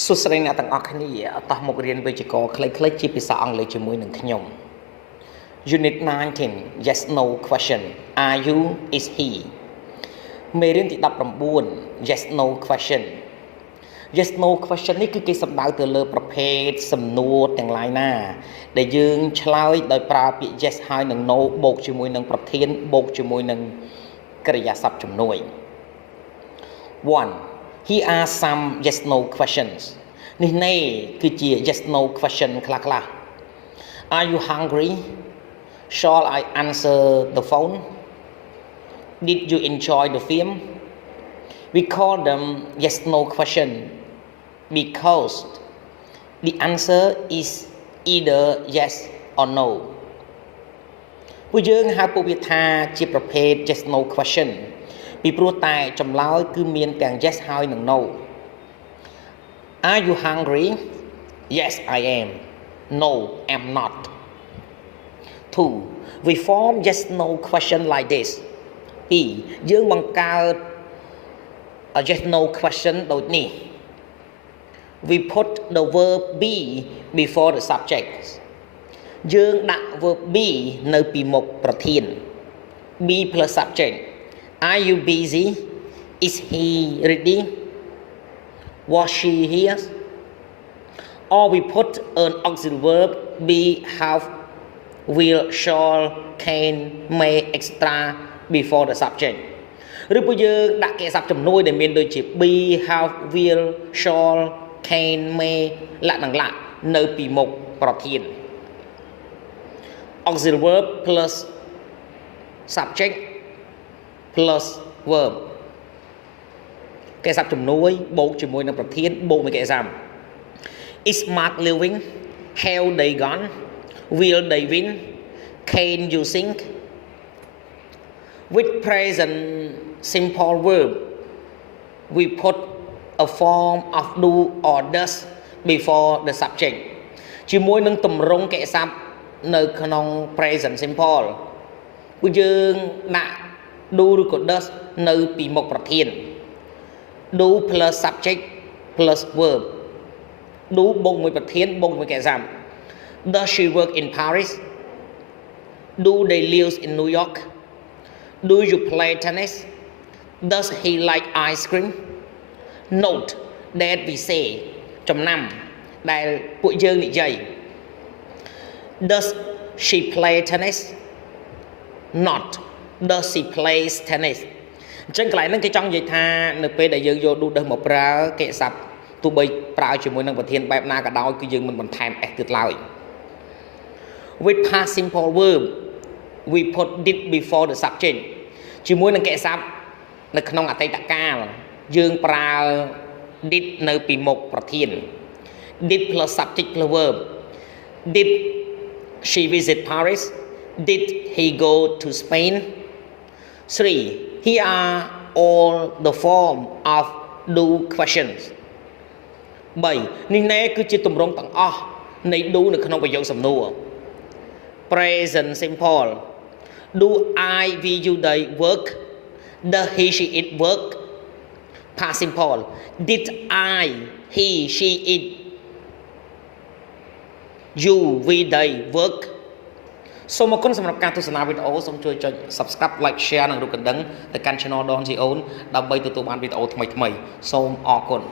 สุดสายในต่างออกนี่ต่อมาเรียนไปจีโก้คล้ายๆจีภาษาอังกฤษจมูกหนึ่งขยม Unit 19 Yes No Question Are you is he เมเรียนที่ดับรำบุญ Yes No Question Yes No Question นี่คือการสัมดาวตัวเลือกประเภทสำนวนแต่งลายหน้าได้ยืงเฉลยโดยปราบ Yes ให้หนึ่ง No บวกจมูกหนึ่งประเทศบวกจมูกหนึ่งกริยาศัพท์จำนวน 1. Here are some yes no questions นี่คือจี yes no question คลา Are you hungry? Shall I answer the phone? Did you enjoy the film? We call them yes no question because the answer is either yes or no ผู้យើងហៅពួកវាថាជាប្រភេទ yes no question ពីព្រោះតែចម្លើយគឺមានទាំង yes ហើយនិង no Are you hungry? Yes I am. No I'm not. 2. We form yes no question like this 2. យើងបង្កើត yes no question ដូចនេះ We put the verb be before the subject យើងដាក់ verb be នៅពីមុខប្រធាន be plus subject Are you busy? Is he ready? Was she here? Or we put an auxiliary verb be, have, will, shall, can, may, etc. before the subject. ឬពួកយើងដាក់គេសព្ទចំនួនដែលមានដូចជា be, have, will, shall, can, may លក្ខណៈនៅពីមុខប្រធាន auxiliary verb plus subject plus verb គេសព្ទចំនួនបូកជាមួយនឹងប្រធានបូកមួយគេសាម Is Mark living? Have they gone? Will they win? Can you think? With present simple verb we put a form of do or does before the subject ជាមួយនឹងទម្រង់កិច្ចសព្ទនៅក្នុង present simple ពួកយើងដាក់ do ឬក៏ does នៅពីមុខប្រធាន do plus subject plus verb do បូកមួយប្រធានបូកមួយកិច្ចសព្ទ Does she work in Paris? Do they live in New York? Do you play tennis? Does he like ice cream? Note that we say ចំណាំដែលពួកយើងនិយាយ Does she play tennis? Not. Does she play tennis? អញ្ចឹងកន្លែងហ្នឹងគេចង់និយាយថានៅពេលដែលយើងយក do ដើសមកប្រើកិច្ចសព្ទទោះបីប្រើជាមួយនឹងប្រធានបែបណាក៏ដោយគឺយើងមិនបន្ថែម s ទៀតឡើយ With past simple verb we put did before the subject ជាមួយនឹងកិច្ចសព្ទនៅក្នុងអតីតកាលយើងប្រើ did នៅពីមុខប្រធាន did plus subject plus verb Did she visit Paris? Did he go to Spain? 3. Here are all the form of do questions 3. នេះគឺជាទម្រង់ទាំងអស់នៃ do នៅក្នុងប្រយោគសំណួរ Present simple Do I we you they work Does he she it work Past simple Did I he she it you we they work សូមអរគុណសម្រាប់ការទស្សនាវីដេអូសូមជួយចុច Subscribe Like Share និងរូបកណ្ដឹងទៅកាន់ Channel Don Sreyoun ដើម្បីទទួលបានវីដេអូថ្មីៗសូមអរគុណ